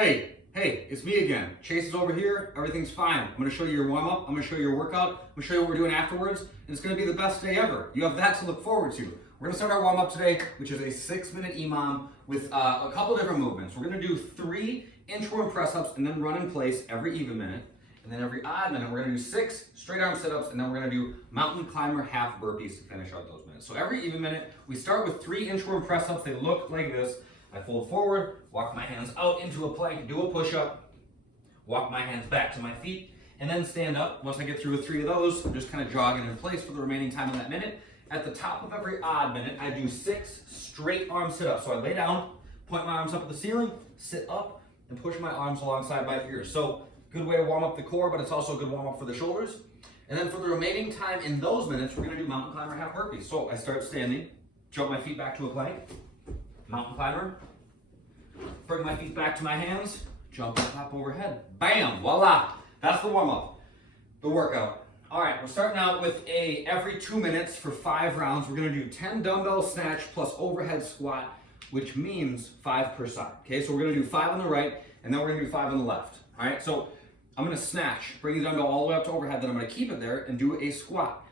Hey, it's me again. Chase is over here. Everything's fine. I'm going to show you your warm-up. I'm going to show you your workout. I'm going to show you what we're doing afterwards. And it's going to be the best day ever. You have that to look forward to. We're going to start our warm-up today, which is a 6-minute EMOM with a couple different movements. We're going to do 3 inchworm press-ups and then run in place every even minute. And then every odd minute, we're going to do 6 straight arm sit-ups, and then we're going to do mountain climber half burpees to finish out those minutes. So every even minute, we start with 3 inchworm press-ups. They look like this. I fold forward, walk my hands out into a plank, do a push-up, walk my hands back to my feet, and then stand up. Once I get through with 3 of those, I'm just kind of jogging in place for the remaining time of that minute. At the top of every odd minute, I do 6 straight arm sit-ups. So I lay down, point my arms up at the ceiling, sit up, and push my arms alongside my ears. So good way to warm up the core, but it's also a good warm-up for the shoulders. And then for the remaining time in those minutes, we're going to do mountain climber half burpees. So I start standing, jump my feet back to a plank, mountain climber, bring my feet back to my hands, jump and hop overhead. Bam, voila. That's the warm-up, the workout. All right, we're starting out with every 2 minutes for 5 rounds. We're gonna do 10 dumbbell snatch plus overhead squat, which means 5 per side. Okay, so we're gonna do 5 on the right, and then we're gonna do 5 on the left. All right, so I'm gonna snatch, bring the dumbbell all the way up to overhead, then I'm gonna keep it there and do a squat.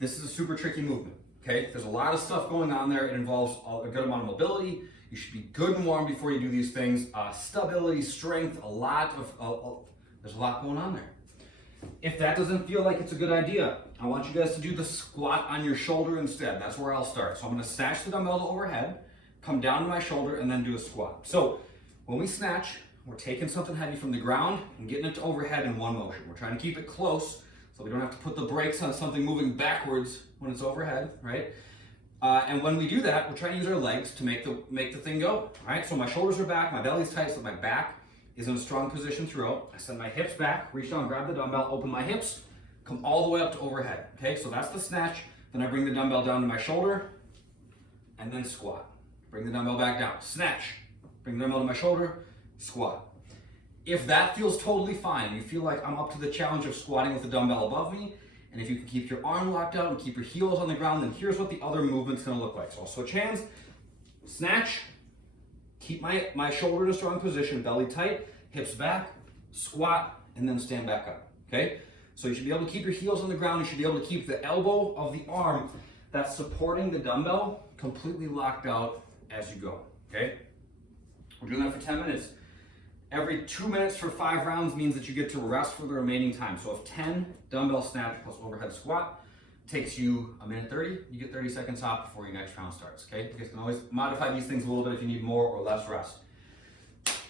This is a super tricky movement, okay? There's a lot of stuff going on there. It involves a good amount of mobility. You should be good and warm before you do these things. Stability, strength, there's a lot going on there. If that doesn't feel like it's a good idea, I want you guys to do the squat on your shoulder instead. That's where I'll start. So I'm gonna snatch the dumbbell to overhead, come down to my shoulder, and then do a squat. So when we snatch, we're taking something heavy from the ground and getting it to overhead in one motion. We're trying to keep it close so we don't have to put the brakes on something moving backwards when it's overhead, right? And when we do that, we're trying to use our legs to make the thing go. All right, so my shoulders are back, my belly's tight, so my back is in a strong position throughout. I send my hips back, reach down, grab the dumbbell, open my hips, come all the way up to overhead. Okay, so that's the snatch. Then I bring the dumbbell down to my shoulder, and then squat. Bring the dumbbell back down, snatch. Bring the dumbbell to my shoulder, squat. If that feels totally fine, you feel like I'm up to the challenge of squatting with the dumbbell above me, and if you can keep your arm locked out and keep your heels on the ground, then here's what the other movement's gonna look like. So I'll switch hands, snatch, keep my shoulder in a strong position, belly tight, hips back, squat, and then stand back up, okay? So you should be able to keep your heels on the ground. You should be able to keep the elbow of the arm that's supporting the dumbbell completely locked out as you go, okay? We're doing that for 10 minutes. Every 2 minutes for 5 rounds means that you get to rest for the remaining time. So if 10 dumbbell snatch plus overhead squat takes you 1:30, you get 30 seconds off before your next round starts, okay? You guys can always modify these things a little bit if you need more or less rest.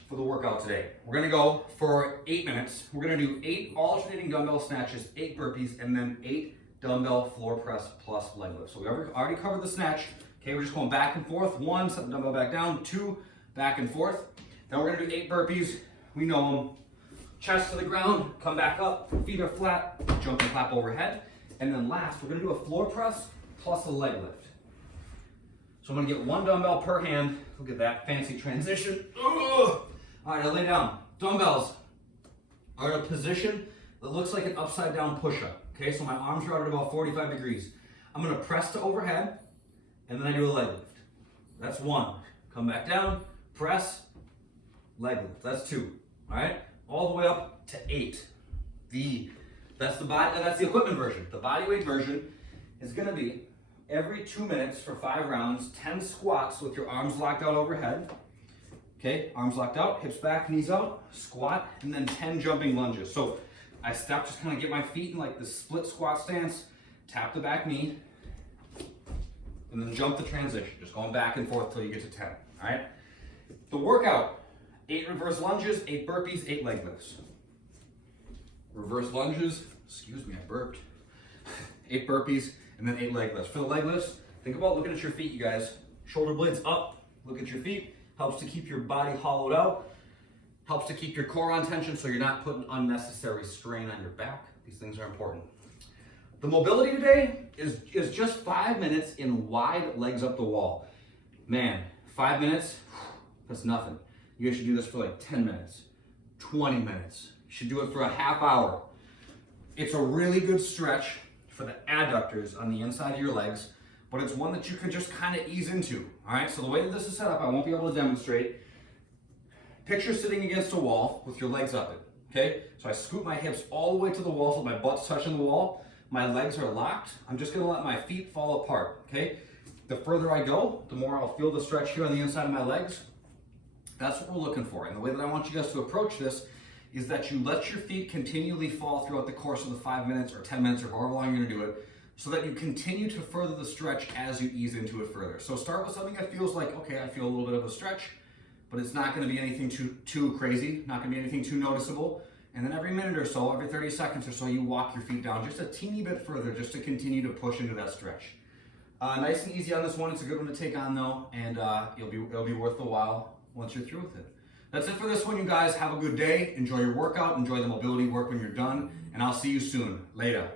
For the workout today, we're gonna go for 8 minutes. We're gonna do 8 alternating dumbbell snatches, 8 burpees, and then 8 dumbbell floor press plus leg lifts. So we already covered the snatch. Okay, we're just going back and forth. 1, set the dumbbell back down. 2, back and forth. Then we're gonna do 8 burpees. We know them. Chest to the ground, come back up, feet are flat, jump and clap overhead. And then last, we're gonna do a floor press plus a leg lift. So I'm gonna get 1 dumbbell per hand. Look at that fancy transition. Ugh. All right, I lay down. Dumbbells are in a position that looks like an upside down push-up. Okay, so my arms are out at about 45 degrees. I'm gonna press to overhead, and then I do a leg lift. That's 1. Come back down, press, leg lift. That's 2. All right, all the way up to 8. That's the equipment version. The body weight version is going to be every 2 minutes for 5 rounds, 10 squats with your arms locked out overhead. Okay, arms locked out, hips back, knees out, squat, and then 10 jumping lunges. So I stop, just kind of get my feet in like the split squat stance, tap the back knee, and then jump the transition, just going back and forth till you get to 10. All right, the workout. 8 reverse lunges, 8 burpees, 8 leg lifts. Reverse lunges, excuse me, I burped. 8 burpees, and then 8 leg lifts. For the leg lifts, think about looking at your feet, you guys. Shoulder blades up, look at your feet. Helps to keep your body hollowed out. Helps to keep your core on tension so you're not putting unnecessary strain on your back. These things are important. The mobility today is just 5 minutes in wide legs up the wall. Man, 5 minutes, that's nothing. You guys should do this for like 10 minutes, 20 minutes. You should do it for a half hour. It's a really good stretch for the adductors on the inside of your legs, but it's one that you can just kind of ease into. All right, so the way that this is set up, I won't be able to demonstrate. Picture sitting against a wall with your legs up it, okay? So I scoot my hips all the way to the wall so my butt's touching the wall. My legs are locked. I'm just gonna let my feet fall apart, okay? The further I go, the more I'll feel the stretch here on the inside of my legs. That's what we're looking for. And the way that I want you guys to approach this is that you let your feet continually fall throughout the course of the 5 minutes or 10 minutes or however long you're gonna do it, so that you continue to further the stretch as you ease into it further. So start with something that feels like, okay, I feel a little bit of a stretch, but it's not gonna be anything too crazy, not gonna be anything too noticeable. And then every minute or so, every 30 seconds or so, you walk your feet down just a teeny bit further just to continue to push into that stretch. Nice and easy on this one. It's a good one to take on though, and it'll be worth the while once you're through with it. That's it for this one, you guys. Have a good day. Enjoy your workout. Enjoy the mobility work when you're done, and I'll see you soon. Later.